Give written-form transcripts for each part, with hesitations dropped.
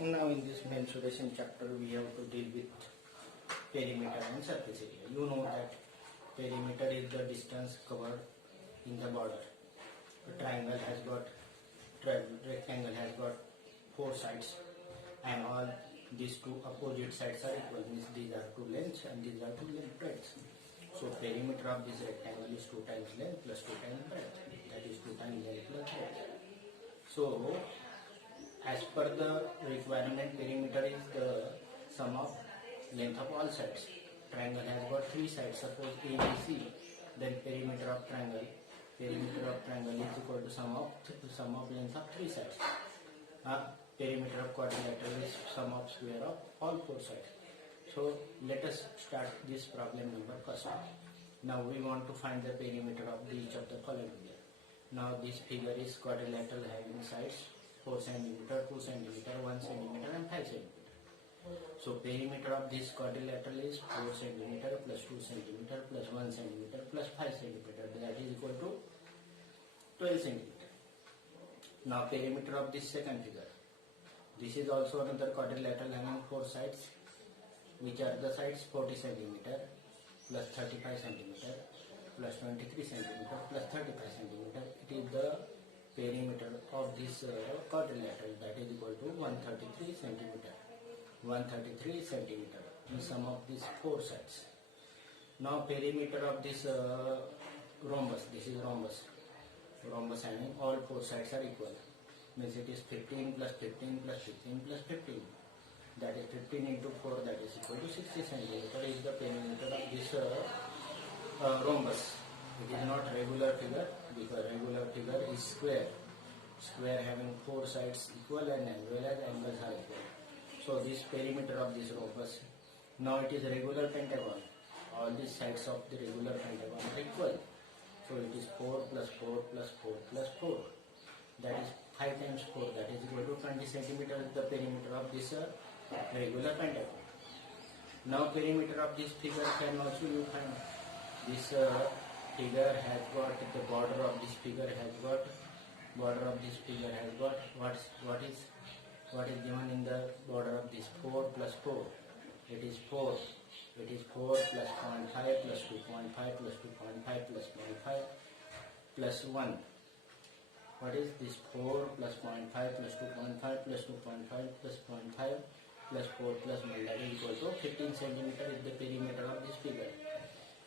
Now in this mensuration chapter we have to deal with perimeter and surface area. You know that perimeter is the distance covered in the border. A triangle has got, rectangle has got four sides and all these two opposite sides are equal, means these are two lengths and these are two breadths. So perimeter of this rectangle is 2 times length plus 2 times breadth, that is 2 times length plus breadth. So as per the requirement, perimeter is the sum of length of all sides. Triangle has got 3 sides, suppose ABC, then perimeter of triangle is equal to sum of length of 3 sides. Perimeter of quadrilateral is sum of square of all 4 sides. So let us start this problem number first. Now we want to find the perimeter of each of the following figure. Now this figure is quadrilateral having sides 4 cm, 2 cm, 1 cm and 5 cm. So perimeter of this quadrilateral is 4 cm plus 2 cm plus 1 cm plus 5 cm, that is equal to 12 cm. Now perimeter of this second figure. This is also another quadrilateral having 4 sides, which are the sides 40 cm plus 35 cm plus 23 cm plus 35 cm. It is the perimeter of this quadrilateral, that is equal to 133 cm. 133 cm in sum of these 4 sides. Now perimeter of this rhombus, this is rhombus having all 4 sides are equal, means it is 15 plus 15 plus 15 plus 15, that is 15 into 4, that is equal to 60 cm is the perimeter of this rhombus. It is not regular figure because regular figure is square having 4 sides equal and as well as angles are equal. So this perimeter of this rhombus, now it is regular pentagon, all these sides of the regular pentagon are equal. So it is 4 plus 4 plus 4 plus 4, that is 5 times 4, that is equal to 20 cm is the perimeter of this regular pentagon. Now perimeter of this figure can also you find. This figure has got, the border of this figure has got, what is given in the border of this 4 plus 4, it is 4 plus 0.5 plus 2.5 plus 2.5 plus 0.5 plus 1. What is this 4 plus 0.5 plus 2.5 plus 2.5 plus 0.5 plus 4 plus 1, that is equal to 15 cm is the perimeter of this figure.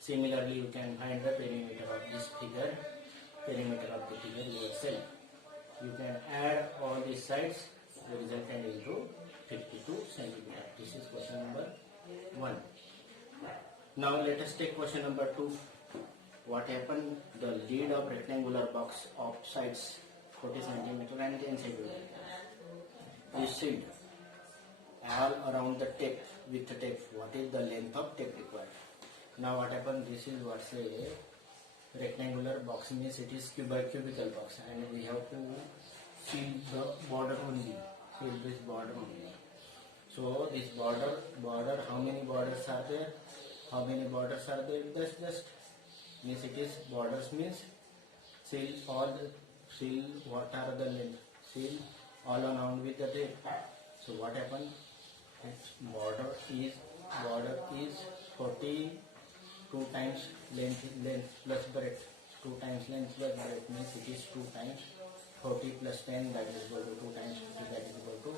Similarly, you can find the perimeter of this figure, yourself. You can add all these sides, the resultant into 52 cm. This is question number 1. Now let us take question number 2. What happened? The lid of rectangular box of sides 40 cm and 10 cm is sealed all around the tape with the tape. What is the length of tape required? Now what happened? This is what say rectangular box, means it is cubical box and we have to seal the border only, seal this border only. So this border, how many borders are there? Just means it is borders, means seal what are the length, seal all around with the tape. So what happened? Its border is 42 times length plus breadth. 2 times length plus breadth means it is 2 times 40 plus 10, that is equal to 2 times 50, that is equal to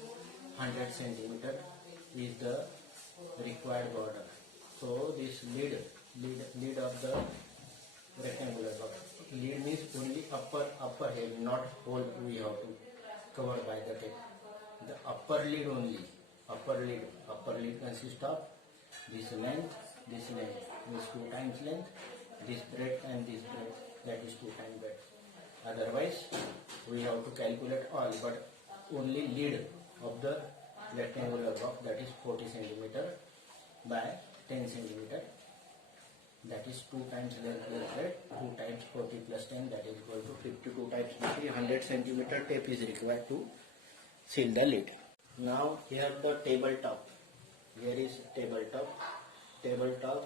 100 cm is the required border. So this lid of the rectangular box. Lid means only upper head, not whole we have to cover by the tape. The upper lid only. Upper lid consists of this length means 2 times length, this breadth and this breadth, that is 2 times breadth. Otherwise we have to calculate all, but only lid of the rectangular box, that is 40 cm by 10 cm, that is 2 times length plus breadth, 2 times 40 plus 10, that is equal to 52 times 300 cm tape is required to seal the lid. Now here the tabletop. Here is tabletop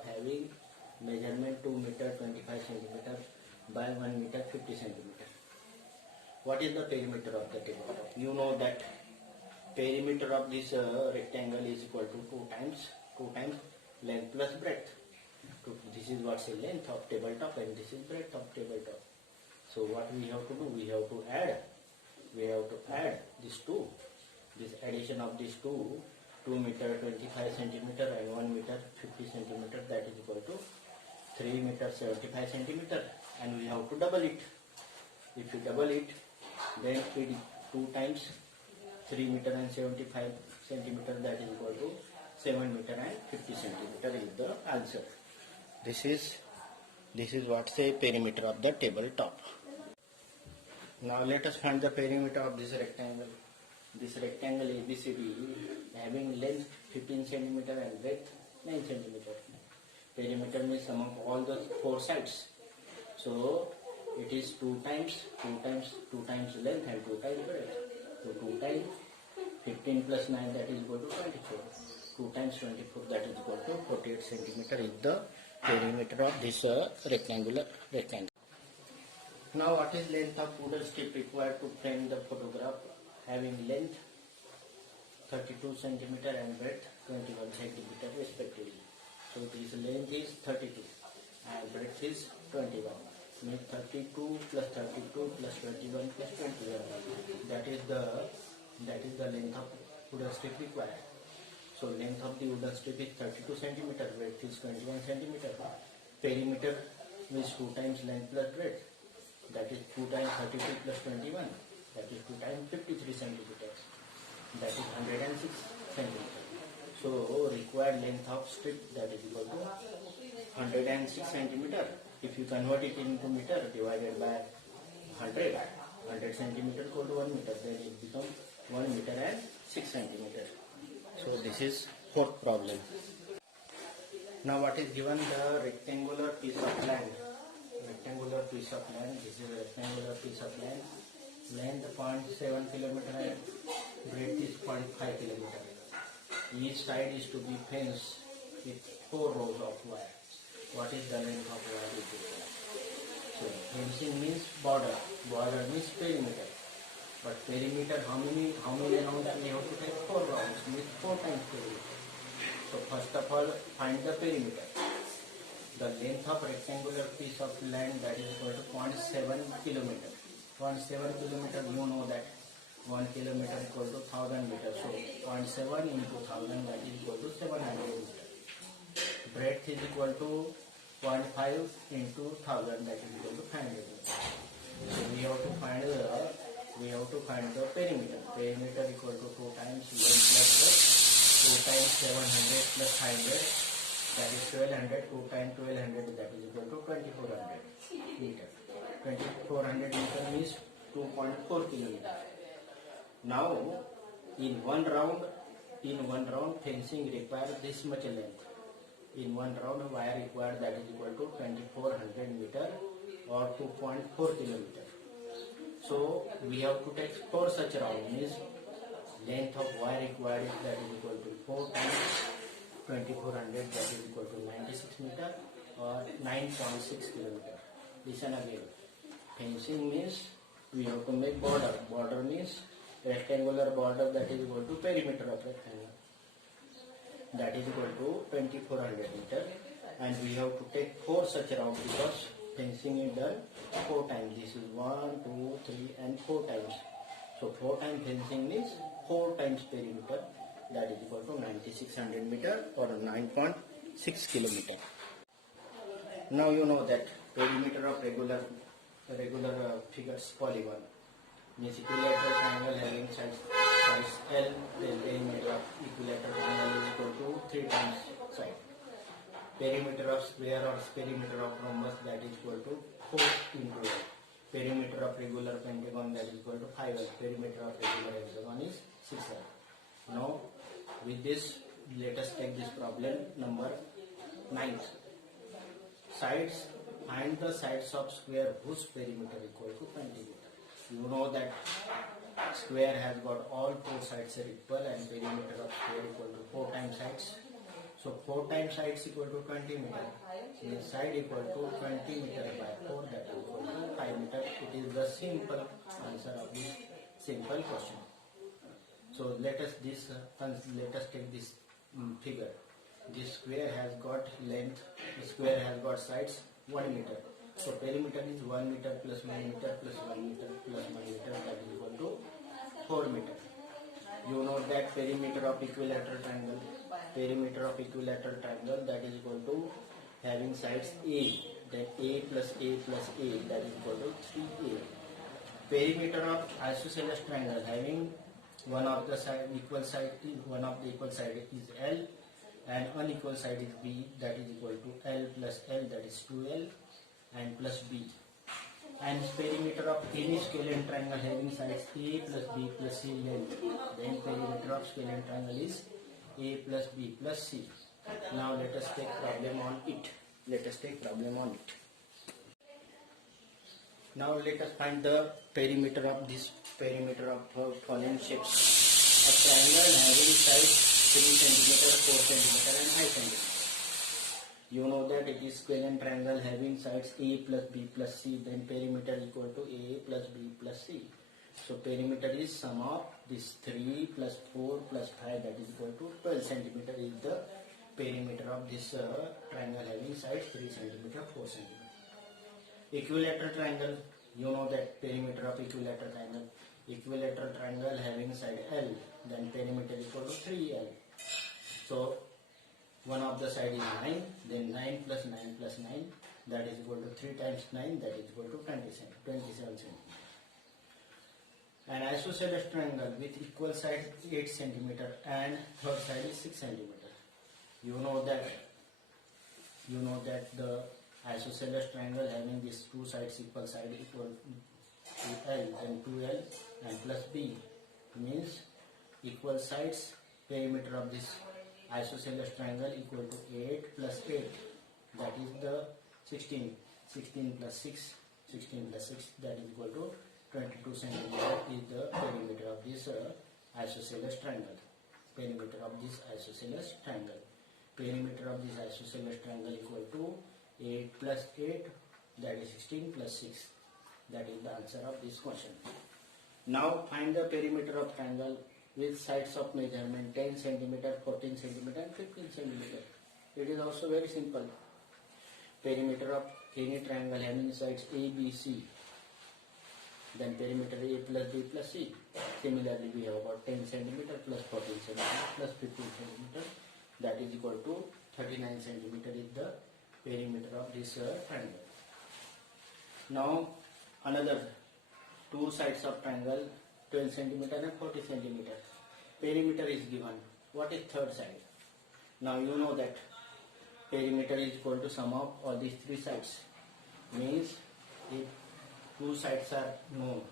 having measurement 2 meter 25 cm by 1 meter 50 cm. What is the perimeter of the tabletop? You know that perimeter of this rectangle is equal to 2 times length plus breadth. This is what's the length of tabletop and this is breadth of tabletop. So what we have to do? We have to add these two. This addition of these two, 2 meter 25 centimeter and 1 meter 50 centimeter, that is equal to 3 meter 75 centimeter, and we have to double it. If you double it, then it is 2 times 3 meter and 75 centimeter, that is equal to 7 meter and 50 centimeter is the answer. This is what's the perimeter of the tabletop. Now let us find the perimeter of this rectangle. This rectangle ABCD having length 15 centimeter and breadth 9 centimeter. Perimeter means sum of all the 4 sides. So it is 2 times length and 2 times breadth. So 2 times 15 plus 9, that is equal to 24. 2 times 24, that is equal to 48 centimeter is the perimeter of this rectangle. Now what is length of wooden strip required to frame the photograph? Having length 32 centimeter and breadth 21 centimeter respectively. So this length is 32 and breadth is 21. Means 32 plus 32 plus 21 plus 21. That is the length of wooden strip required. So length of the wooden strip is 32 centimeter, breadth is 21 centimeter. Perimeter means 2 times length plus breadth. That is 2 times 32 plus 21. That is 2 times 53 centimeters. That is 106 centimeters. So required length of strip, that is equal to 106 centimeter. If you convert it into meter divided by 100 centimeter equal to 1 meter, then it becomes 1 meter and 6 centimeter. So this is fourth problem. Now what is given? The rectangular piece of land. This is a rectangular piece of land. Length 0.7 kilometer and breadth is 0.5 kilometer. Each side is to be fenced with 4 rows of wire. What is the length of wire? So fencing means border. Border means perimeter. But perimeter, how many rounds we have to take? 4 rounds, means 4 times perimeter. So first of all, find the perimeter. The length of rectangular piece of land, that is equal to 0.7 kilometer. 0.7 kilometer, you know that 1 kilometer equal to 1000 meters. So 0.7 into 1000, that is equal to 700 meters. Breadth is equal to 0.5 into 1000, that is equal to 500 meters. So we have to find the perimeter. Perimeter equal to 2 times length plus breadth, 2 times 700 plus 500. That is 1200, 2 times 1200, that is equal to 2400 meter. 2400 meter means 2.4 kilometer. Now, in one round, fencing requires this much length. In one round, wire required, that is equal to 2400 meter or 2.4 kilometer. So we have to take 4 such rounds. Means length of wire required is, that is equal to 4 times 2400, that is equal to 96 meter or 9.6 kilometer. Listen again. Fencing means we have to make border. Border means rectangular border, that is equal to perimeter of rectangle. That is equal to 2400 meter, and we have to take 4 such rounds because fencing is done 4 times. This is 1, 2, 3 and 4 times. So 4 times fencing means 4 times perimeter, that is equal to 9600 meter or 9.6 kilometer. Now you know that perimeter of regular figures polygon means equilateral triangle having sides L, then perimeter of equilateral triangle is equal to 3 times side. Perimeter of square or perimeter of rhombus, that is equal to 4 into L. Perimeter of regular pentagon, that is equal to 5L. Perimeter of regular hexagon is 6L. Now with this, let us take this problem number 9. Sides. Find the sides of square whose perimeter equal to 20 meter. You know that square has got all 4 sides are equal and perimeter of square equal to 4 times sides. So 4 times sides equal to 20 meter. Means side equal to 20 meter by 4, that is equal to 5 meter. It is the simple answer of this simple question. So let us take this figure. This square has got length, the square has got sides 1 meter. So perimeter is 1 meter plus 1 meter plus 1 meter plus 1 meter, that is equal to 4 meter. You know that perimeter of equilateral triangle, that is equal to having sides A, then A plus A plus A, that is equal to 3A. Perimeter of isosceles triangle having one of the equal side is L and unequal side is B, that is equal to L plus L, that is 2L, and plus B. And perimeter of any scalene triangle having sides A plus B plus C length, then perimeter of scalene triangle is A plus B plus C. Now let us take problem on it. Now let us find the perimeter of following shapes. A triangle having sides 3 cm, 4 cm and 5 cm. You know that it is scalene triangle having sides A plus B plus C, then perimeter equal to A plus B plus C. So perimeter is sum of this 3 plus 4 plus 5, that is equal to 12 cm is the perimeter of this triangle having sides 3 cm, 4 cm. Equilateral triangle, you know that perimeter of equilateral triangle having side L, then perimeter equal to 3L. So one of the side is 9, then 9 plus 9 plus 9, that is equal to 3 times 9, that is equal to 27 cm. An isosceles triangle with equal sides 8 cm and third side is 6 cm. You know that the isosceles triangle having these two sides equal side equal to L, then 2L and plus B means equal sides, perimeter of this isosceles triangle equal to 8 plus 8, that is the 16 plus 6, that is equal to 22 cm is the perimeter of this isosceles triangle. Perimeter of this isosceles triangle equal to 8 plus 8, that is 16 plus 6, that is the answer of this question. Now find the perimeter of triangle with sides of measurement 10 cm, 14 cm and 15 cm. It is also very simple. Perimeter of any triangle having sides A, B, C, then perimeter A plus B plus C. Similarly, we have about 10 cm plus 14 cm plus 15 cm, that is equal to 39 cm is the perimeter of this triangle. Now another two sides of triangle 12 cm and 40 cm. Perimeter is given. What is third side? Now you know that perimeter is equal to sum of all these three sides. Means if two sides are known,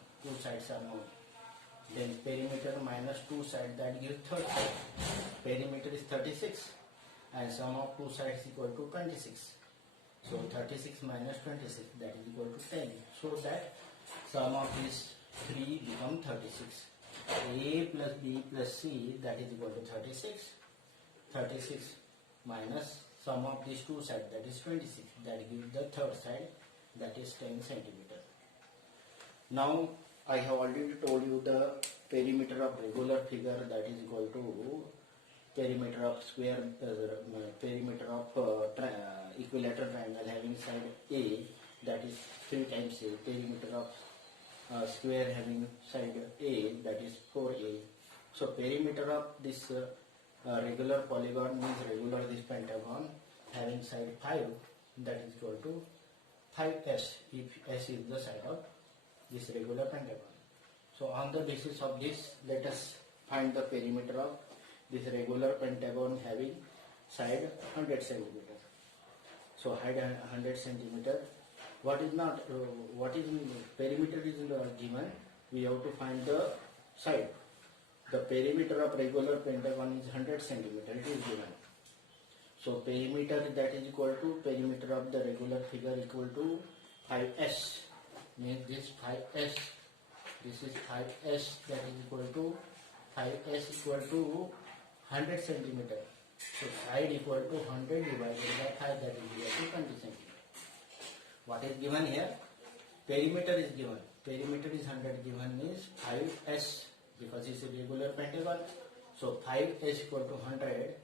then perimeter minus two sides, that gives third side. Perimeter is 36 and sum of two sides equal to 26. So 36 minus 26, that is equal to 10. So that sum of these 3 become 36. A plus B plus C, that is equal to 36. 36 minus sum of these two sides, that is 26. That gives the third side, that is 10 centimeter. Now I have already told you the perimeter of regular figure, that is equal to perimeter of equilateral triangle having side A, that is 3 times A. Perimeter of square having side A, that is 4A. So perimeter of this regular polygon means regular this pentagon having side 5, that is equal to 5S, if S is the side of this regular pentagon. So on the basis of this, let us find the perimeter of this regular pentagon having side 100 cm. So height 100 cm. What is perimeter is given. We have to find the side. The perimeter of regular pentagon is 100 cm. It is given. So perimeter, that is equal to perimeter of the regular figure equal to 5S. Means this 5S. This is 5S, that is equal to 5S equal to 100 cm. So side equal to 100 divided by 5, that is equal to 20 cm. What is given here? Perimeter is given. Perimeter is 100 given, means 5S, because it's a regular pentagon. So 5s equal to 100,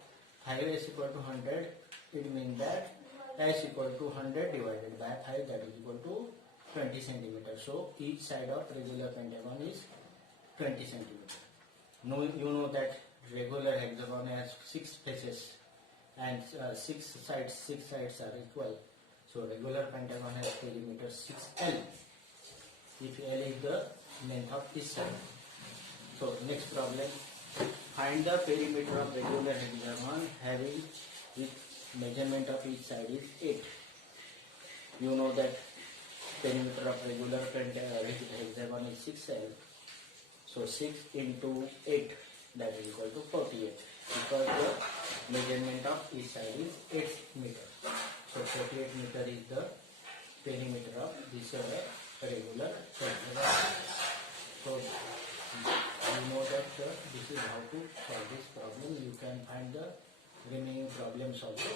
5s equal to 100, it means that s equal to 100 divided by 5, that is equal to 20 centimeter. So each side of regular pentagon is 20 centimeter. Now you know that regular hexagon has 6 faces and 6 sides are equal. So regular pentagon has perimeter 6L. If L is the length of each side. So next problem, find the perimeter of regular hexagon having with measurement of each side is 8. You know that perimeter of regular hexagon is 6L. So 6 into 8, that is equal to 48, because the measurement of each side is 8 meter. So 48 meter is the perimeter of this regular hexagon. So you know that this is how to solve this problem. You can find the remaining problems also.